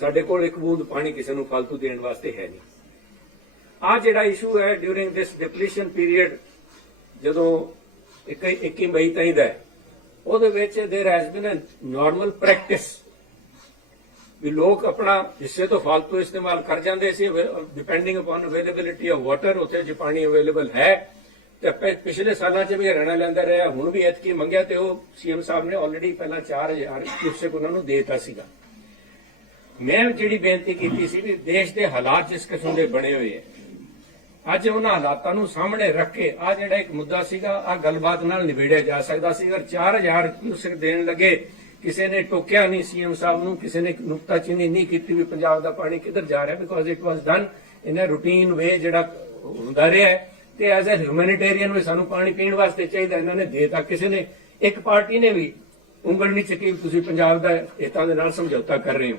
ਸਾਡੇ ਕੋਲ ਇੱਕ ਬੂੰਦ ਪਾਣੀ ਕਿਸੇ ਨੂੰ ਫालतू ਦੇਣ ਵਾਸਤੇ ਹੈ ਨਹੀਂ। ਆ ਜਿਹੜਾ ਇਸ਼ੂ ਹੈ ਡਿਊਰਿੰਗ ਦਿਸ ਡਿਪਲੀਸ਼ਨ ਪੀਰੀਅਡ ਜਦੋਂ 21 ਮਈ ਤਾਈਂ ਦਾ ਉਹਦੇ ਵਿੱਚ there has been a normal practice ਵੀ ਲੋਕ ਆਪਣਾ ਹਿੱਸੇ ਤੋਂ ਫालतू ਇਸਤੇਮਾਲ ਕਰ ਜਾਂਦੇ ਸੀ depending upon availability of water ਉਥੇ ਜੇ ਪਾਣੀ ਅਵੇਲੇਬਲ ਹੈ, ਤੇ ਪਿਛਲੇ ਸਾਲਾਂ 'ਚ ਵੀ ਰਹਿਣਾ ਲੈਂਦਾ ਰਿਹਾ, ਹੁਣ ਵੀ ਐਤਕੀ ਮੰਗਿਆ ਤੇ ਉਹ ਸੀਐਮ ਸਾਹਿਬ ਨੇ ਆਲਰੇਡੀ ਪਹਿਲਾਂ 4000 ਕਿਪਸੇ ਉਹਨਾਂ ਨੂੰ ਦੇਤਾ ਸੀਗਾ। ਮੈਂ ਜਿਹੜੀ ਬੇਨਤੀ ਕੀਤੀ ਸੀ ਵੀ ਦੇਸ਼ ਦੇ ਹਾਲਾਤ ਜਿਸ ਕਿਸਮ ਦੇ ਬਣੇ ਹੋਏ ਹੈ, ਅੱਜ ਉਹਨਾਂ ਹਾਲਾਤਾਂ ਨੂੰ ਸਾਹਮਣੇ ਰੱਖ ਕੇ ਆ ਜਿਹੜਾ ਇੱਕ ਮੁੱਦਾ ਸੀਗਾ, ਆ ਗੱਲਬਾਤ ਨਾਲ ਨਿਬੇੜਿਆ ਜਾ ਸਕਦਾ ਸੀ। ਅਗਰ 4000 ਕਿਊਸੈਕ ਦੇਣ ਲੱਗੇ, ਕਿਸੇ ਨੇ ਟੋਕਿਆ ਨਹੀਂ ਸੀਐਮ ਸਾਹਿਬ ਨੂੰ, ਕਿਸੇ ਨੇ ਨੁਕਤਾਚੀਨੀ ਨਹੀਂ ਕੀਤੀ ਵੀ ਪੰਜਾਬ ਦਾ ਪਾਣੀ ਕਿੱਧਰ ਜਾ ਰਿਹਾ because it was done in a routine way ਜਿਹੜਾ ਹੁੰਦਾ ਰਿਹਾ ਹੈ। ਤੇ ਐਜ਼ ਅ ਹਿਊਮੈਨਿਟੇਰੀਅਨ ਵੀ ਸਾਨੂੰ ਪਾਣੀ ਪੀਣ ਵਾਸਤੇ ਚਾਹੀਦਾ, ਇਹਨਾਂ ਨੇ ਦੇਤਾ। ਕਿਸੇ ਨੇ, ਇੱਕ ਪਾਰਟੀ ਨੇ ਵੀ ਉਂਗਲ ਨਹੀਂ ਚੱਕੀ ਤੁਸੀਂ ਪੰਜਾਬ ਦਾ ਹਿੱਤਾਂ ਦੇ ਨਾਲ ਸਮਝੌਤਾ ਕਰ ਰਹੇ ਹੋ।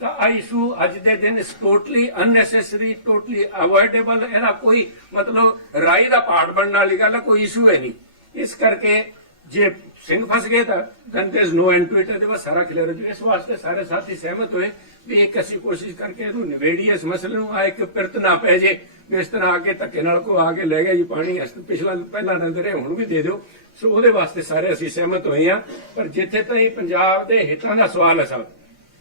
ਤਾਂ ਆ ਇਸ਼ੂ ਅੱਜ ਦੇ ਦਿਨ ਇਸ ਟੋਟਲੀ ਅਨਨੈਸੈਸਰੀ ਟੋਟਲੀ ਅਵੋਇਡੇਬਲ ਇਹਦਾ ਕੋਈ ਮਤਲਬ ਰਾਈ ਦਾ ਪਾਰਟ ਬਣਨ ਵਾਲੀ ਗੱਲ ਕੋਈ ਇਸ਼ੂ ਹੈ ਨਹੀਂ। ਇਸ ਕਰਕੇ ਜੇ ਸਿੰਘ ਫਸ ਗਏ ਤਾਂ then there is no end to it ਤੇ ਬਸ ਸਾਰਾ ਕਲੀਅਰ ਹੋ ਜਾਊ। ਇਸ ਵਾਸਤੇ ਸਾਰੇ ਸਾਥੀ ਸਹਿਮਤ ਹੋਏ ਵੀ ਇੱਕ ਅਸੀਂ ਕੋਸ਼ਿਸ਼ ਕਰਕੇ ਇਹਨੂੰ ਨਿਬੇੜੀਏ, ਇਸ ਮਸਲੇ ਨੂੰ। ਆ ਇੱਕ ਪਿਰਤ ਨਾ ਪੈ ਜੇ, ਵੀ ਇਸ ਤਰ੍ਹਾਂ ਆ ਕੇ ਧੱਕੇ ਨਾਲ ਕੋ ਆ ਕੇ ਲੈ ਗਿਆ ਜੀ ਪਾਣੀ, ਇਸ ਤੋਂ ਪਿਛਲਾ ਪਹਿਲਾਂ ਨੰਦ ਰਹੇ ਹੁਣ ਵੀ ਦੇ ਦਿਓ। ਸੋ ਉਹਦੇ ਵਾਸਤੇ ਸਾਰੇ ਅਸੀਂ ਸਹਿਮਤ ਹੋਏ ਆ ਪਰ ਜਿੱਥੇ ਤਾਈਂ ਪੰਜਾਬ ਦੇ ਹਿੱਤਾਂ ਦਾ ਸਵਾਲ ਹੈ ਸਭ।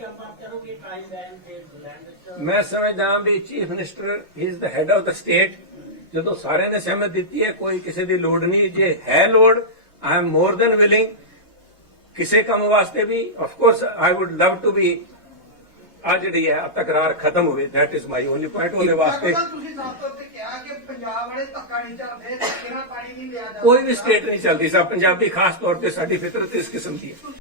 ਗੱਲਬਾਤ ਕਰੋਗੇ ਲੈਂਡ ਵਿੱਚ ਮੈਂ ਸਮਝਦਾ ਹਾਂ ਵੀ chief minister is the head of the state ਜਦੋਂ ਸਾਰਿਆਂ ਨੇ ਸਹਿਮਤ ਦਿੱਤੀ ਹੈ ਕੋਈ ਕਿਸੇ ਦੀ ਲੋੜ ਨਹੀਂ। ਜੇ ਹੈ ਲੋੜ I am more than willing ਕਿਸੇ ਕੰਮ ਵਾਸਤੇ ਵੀ of course I would love to be ਆ ਜਿਹੜੀ ਹੈ ਤਕਰਾਰ ਖਤਮ ਹੋਵੇ। That is my only point ਉਹਦੇ ਵਾਸਤੇ ਡਾਕਟਰ ਸਾਹਿਬ, ਤੁਸੀਂ ਸਾਫ਼ ਤੌਰ ਤੇ ਕਿਹਾ ਕਿ ਪੰਜਾਬ ਵਾਲੇ ਧੱਕਾ ਨਹੀਂ ਚੱਲਦੇ ਕਿਹੜਾ ਪਾਣੀ ਨਹੀਂ ਲਿਆ ਜਾਂਦਾ। ਕੋਈ ਵੀ ਸਟੇਟ ਨਹੀਂ ਚੱਲਦੀ ਸਾ ਪੰਜਾਬੀ ਖਾਸ ਤੌਰ ਤੇ ਸਾਡੀ ਫਿਤਰਤ ਇਸ ਕਿਸਮ ਦੀ ਹੈ।